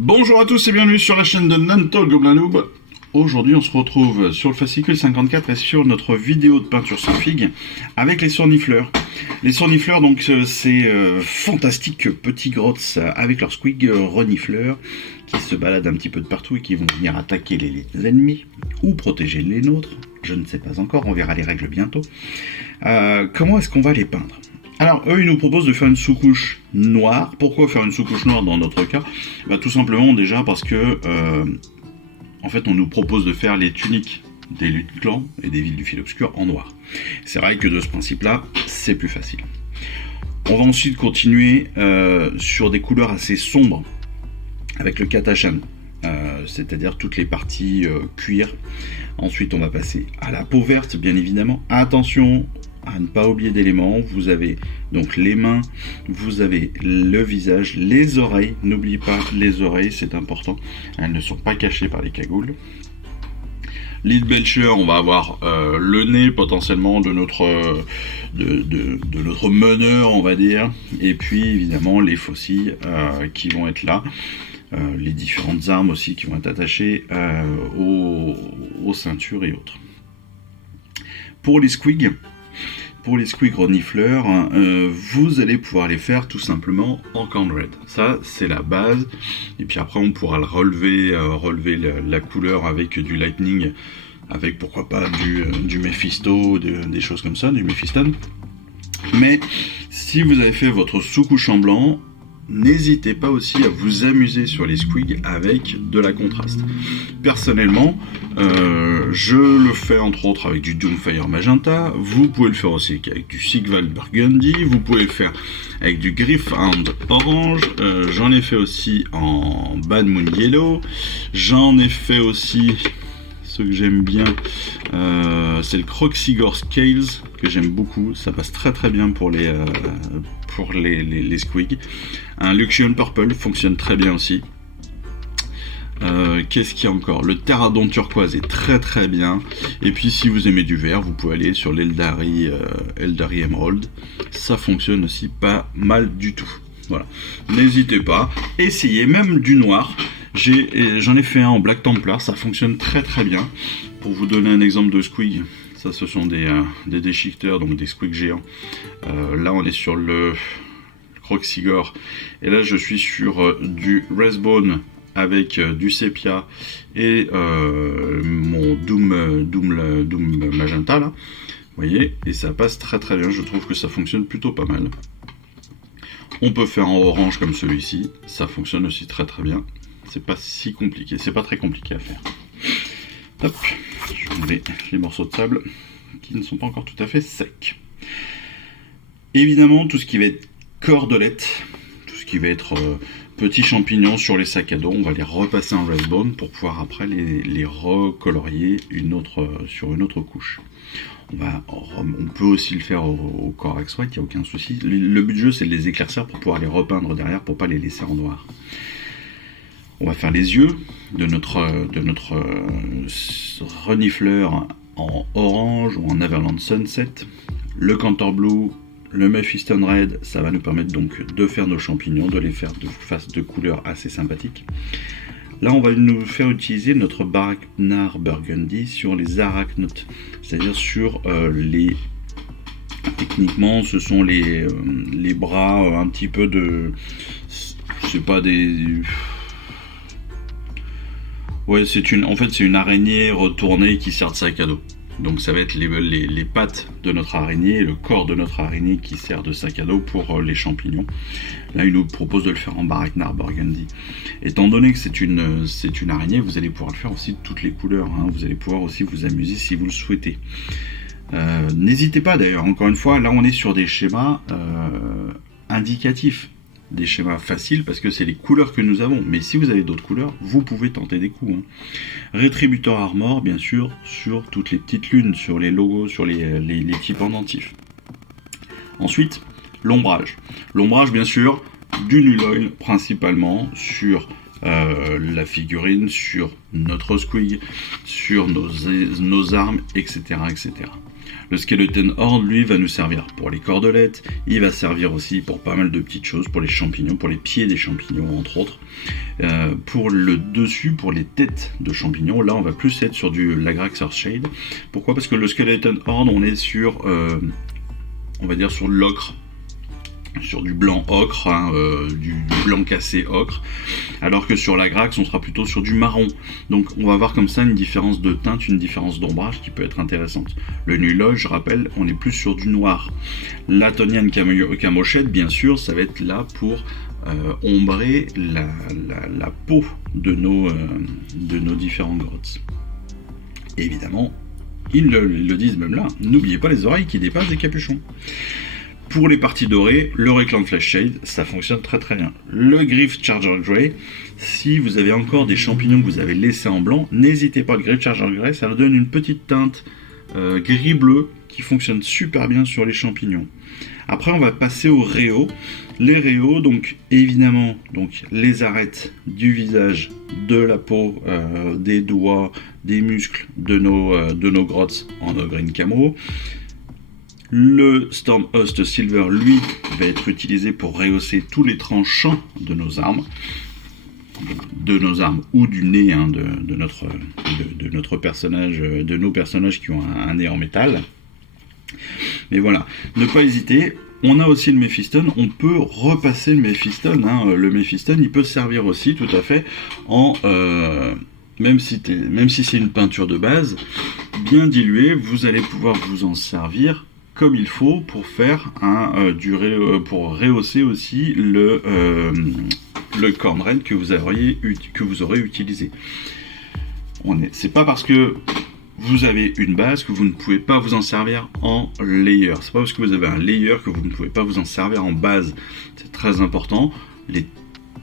Bonjour à tous et bienvenue sur la chaîne de Nanto Goblin Noob. Aujourd'hui on se retrouve sur le fascicule 54 et sur notre vidéo de peinture sur figue avec les sournifleurs. Les sournifleurs donc c'est fantastique petits grotts avec leur squig renifleurs qui se baladent un petit peu de partout et qui vont venir attaquer les ennemis ou protéger les nôtres. Je ne sais pas encore, on verra les règles bientôt. Comment est-ce qu'on va les peindre ? Alors, eux, ils nous proposent de faire une sous-couche noire. Pourquoi faire une sous-couche noire dans notre cas ? Tout simplement, déjà, parce que, en fait, on nous propose de faire les tuniques des luttes clans et des villes du fil obscur en noir. C'est vrai que de ce principe-là, c'est plus facile. On va ensuite continuer sur des couleurs assez sombres, avec le Katashan, c'est-à-dire toutes les parties cuir. Ensuite, on va passer à la peau verte, bien évidemment. Attention à ne pas oublier d'éléments, vous avez donc les mains, vous avez le visage, les oreilles, n'oubliez pas les oreilles, c'est important, elles ne sont pas cachées par les cagoules. Lead Belcher, on va avoir le nez potentiellement de notre meneur, on va dire, et puis évidemment les faucilles qui vont être là, les différentes armes aussi qui vont être attachées aux ceintures et autres. Pour les squigs renifleurs, vous allez pouvoir les faire tout simplement en Khand Red. Ça, c'est la base. Et puis après, on pourra le relever la couleur avec du Lightning, avec pourquoi pas du Mephisto, des choses comme ça, du Mephiston. Mais si vous avez fait votre sous-couche en blanc, n'hésitez pas aussi à vous amuser sur les squigs avec de la contraste. Personnellement, je le fais entre autres avec du Doomfire Magenta, vous pouvez le faire aussi avec du Sigval Burgundy, vous pouvez le faire avec du Gryph-hound Orange, j'en ai fait aussi en Bad Moon Yellow, j'en ai fait aussi, ce que j'aime bien, c'est le Croxigore Scales, que j'aime beaucoup, ça passe très très bien pour les squigs. Un Luxion Purple fonctionne très bien aussi. Qu'est-ce qu'il y a encore ? Le Terradon Turquoise est très très bien. Et puis si vous aimez du vert, vous pouvez aller sur l'Eldari Emerald. Ça fonctionne aussi pas mal du tout. Voilà. N'hésitez pas. Essayez même du noir. J'en ai fait un en Black Templar. Ça fonctionne très très bien. Pour vous donner un exemple de squig, ça ce sont des déchiqueteurs, donc des squigs géants. Là on est sur le Croxigore. Et là je suis sur du Wrathbone avec du sépia et mon Doom Magenta là. Vous voyez, et ça passe très très bien, je trouve que ça fonctionne plutôt pas mal. On peut faire en orange comme celui-ci, ça fonctionne aussi très très bien. C'est pas si compliqué, c'est pas très compliqué à faire. Hop, je vais enlever les morceaux de sable qui ne sont pas encore tout à fait secs. Évidemment, tout ce qui va être cordelette, tout ce qui va être petits champignons sur les sacs à dos, on va les repasser en Wrathbone pour pouvoir après les recolorier sur une autre couche. On peut aussi le faire au Corax White, il n'y a aucun souci. Le but du jeu, c'est de les éclaircir pour pouvoir les repeindre derrière, pour pas les laisser en noir. On va faire les yeux de notre renifleur en orange ou en Everland Sunset. Le Cantor Blue, le Mephiston Red, ça va nous permettre donc de faire nos champignons, de les faire de couleurs assez sympathiques. Là, on va nous faire utiliser notre Baraknar Burgundy sur les arachnotes, c'est-à-dire sur techniquement, ce sont les bras un petit peu de... C'est pas des... Ouais, c'est une araignée retournée qui sert de sac à dos. Donc ça va être les pattes de notre araignée et le corps de notre araignée qui sert de sac à dos pour les champignons. Là, il nous propose de le faire en Baraknar Burgundy. Étant donné que c'est une araignée, vous allez pouvoir le faire aussi de toutes les couleurs. Hein. Vous allez pouvoir aussi vous amuser si vous le souhaitez. N'hésitez pas d'ailleurs, encore une fois, là on est sur des schémas indicatifs. Des schémas faciles parce que c'est les couleurs que nous avons, mais si vous avez d'autres couleurs, vous pouvez tenter des coups. Hein. Rétributeur Armor, bien sûr, sur toutes les petites lunes, sur les logos, sur les petits pendentifs. Ensuite, l'ombrage. L'ombrage, bien sûr, du Null Oil principalement sur la figurine, sur notre squig, sur nos armes, etc., etc. Le Skeleton Horde, lui, va nous servir pour les cordelettes, il va servir aussi pour pas mal de petites choses, pour les champignons, pour les pieds des champignons, entre autres. Pour le dessus, pour les têtes de champignons, là, on va plus être sur du Lagrax Earthshade. Pourquoi ? Parce que le Skeleton Horde, on est sur, on va dire, sur l'ocre, sur du blanc ocre, hein, du blanc cassé ocre, alors que sur la Grax on sera plutôt sur du marron. Donc on va avoir comme ça une différence de teinte, une différence d'ombrage qui peut être intéressante. Le Nuloge, je rappelle, on est plus sur du noir. La Tonian Camochette, bien sûr, ça va être là pour ombrer la peau de nos différents grottes. Évidemment, ils le disent même là, n'oubliez pas les oreilles qui dépassent des capuchons. Pour les parties dorées, le Reclan Flash Shade, ça fonctionne très très bien. Le Gryph Charger Grey, si vous avez encore des champignons que vous avez laissés en blanc, n'hésitez pas, le Gryph Charger Grey, ça donne une petite teinte gris-bleu qui fonctionne super bien sur les champignons. Après, on va passer aux réaux. Les réaux, donc évidemment, donc, les arêtes du visage, de la peau, des doigts, des muscles de nos grottes en green camo. Le Stormhost Silver, lui, va être utilisé pour rehausser tous les tranchants de nos armes ou du nez, hein, de notre personnage, de nos personnages qui ont un nez en métal. Mais voilà, ne pas hésiter. On a aussi le Mephiston, on peut repasser le Mephiston, hein. Le Mephiston, il peut servir aussi tout à fait en... même si c'est une peinture de base, bien diluée, vous allez pouvoir vous en servir comme il faut pour faire pour rehausser aussi le Khorne Red que vous aurez utilisé. C'est pas parce que vous avez une base que vous ne pouvez pas vous en servir en layer. C'est pas parce que vous avez un layer que vous ne pouvez pas vous en servir en base. C'est très important.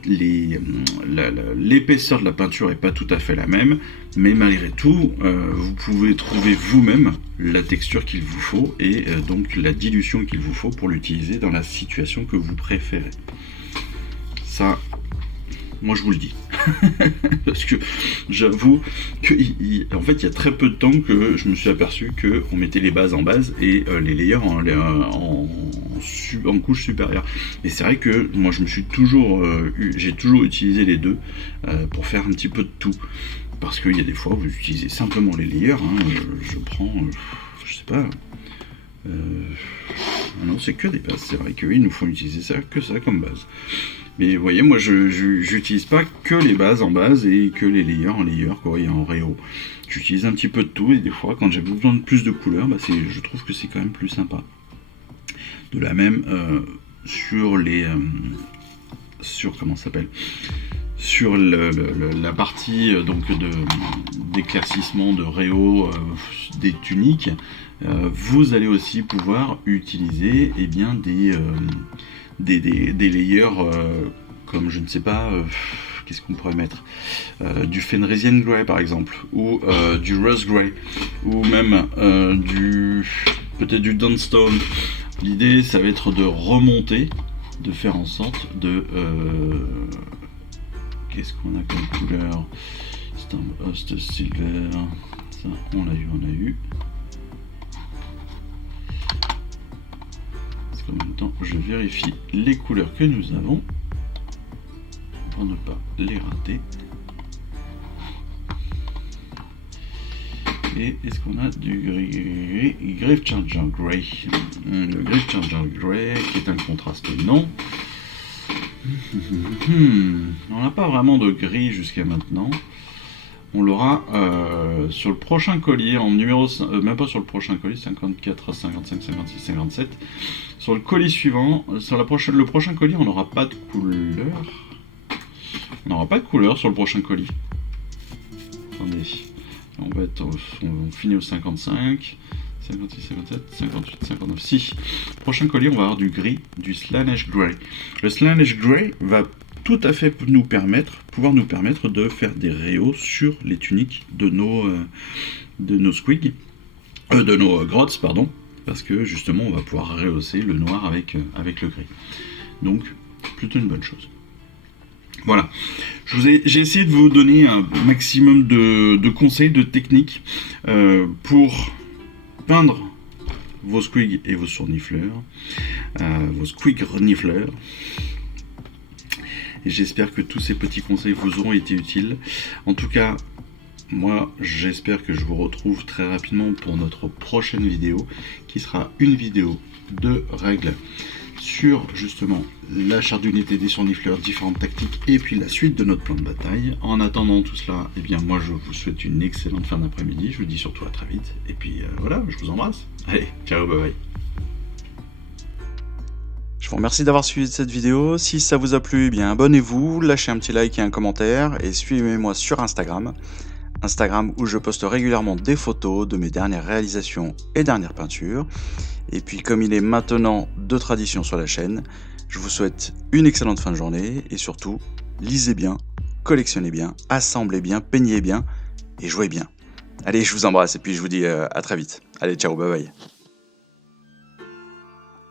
L'épaisseur de la peinture n'est pas tout à fait la même, mais malgré tout, vous pouvez trouver vous-même la texture qu'il vous faut et donc la dilution qu'il vous faut pour l'utiliser dans la situation que vous préférez. Ça, moi je vous le dis. Parce que j'avoue qu'en fait il y a très peu de temps que je me suis aperçu qu'on mettait les bases en base et les layers en couche supérieure. Et c'est vrai que moi j'ai toujours utilisé les deux pour faire un petit peu de tout. Parce qu'il y a des fois où vous utilisez simplement les layers, hein, je prends, je sais pas, non c'est que des bases, c'est vrai qu'ils nous font utiliser ça comme base. Mais vous voyez, moi j'utilise pas que les bases en base et que les layers en layer, quoi, et en réo. J'utilise un petit peu de tout et des fois quand j'ai besoin de plus de couleurs, je trouve que c'est quand même plus sympa. De la même sur la partie donc d'éclaircissement de réo des tuniques, vous allez aussi pouvoir utiliser des layers comme je ne sais pas, qu'est-ce qu'on pourrait mettre, du Fenrisian Grey par exemple, ou du Rust Grey, ou même peut-être du Dawnstone. L'idée ça va être de remonter, de faire en sorte de qu'est-ce qu'on a comme couleur, Stormhost Silver, ça on a eu. En même temps, je vérifie les couleurs que nous avons pour ne pas les rater. Et est-ce qu'on a du Gryph Charger Grey? Le Gryph Charger Grey qui est un contraste, non. On n'a pas vraiment de gris jusqu'à maintenant. On l'aura sur le prochain colis, en numéro, même pas sur le prochain colis, 54, 55, 56, 57. Sur le colis suivant, sur le prochain colis, on n'aura pas de couleur. On n'aura pas de couleur sur le prochain colis. Attendez, on finit au 55, 56, 57, 58, 59. Si, prochain colis, on va avoir du gris, du Slaanesh Grey. Le Slaanesh Grey va tout à fait pouvoir nous permettre de faire des réaux sur les tuniques de nos squigs, de nos grottes, pardon, parce que justement on va pouvoir rehausser le noir avec le gris. Donc plutôt une bonne chose. Voilà, j'ai essayé de vous donner un maximum de conseils, de techniques pour peindre vos squigs et vos sournifleurs, vos squig renifleurs. Et j'espère que tous ces petits conseils vous auront été utiles. En tout cas, moi, j'espère que je vous retrouve très rapidement pour notre prochaine vidéo, qui sera une vidéo de règles sur justement la charte d'unité des sournifleurs, différentes tactiques et puis la suite de notre plan de bataille. En attendant tout cela, eh bien moi je vous souhaite une excellente fin d'après-midi. Je vous dis surtout à très vite. Et puis voilà, je vous embrasse. Allez, ciao, bye bye. Je vous remercie d'avoir suivi cette vidéo. Si ça vous a plu, eh bien abonnez-vous, lâchez un petit like et un commentaire et suivez-moi sur Instagram où je poste régulièrement des photos de mes dernières réalisations et dernières peintures. Et puis comme il est maintenant de tradition sur la chaîne, je vous souhaite une excellente fin de journée et surtout, lisez bien, collectionnez bien, assemblez bien, peignez bien et jouez bien. Allez, je vous embrasse et puis je vous dis à très vite. Allez, ciao, bye bye.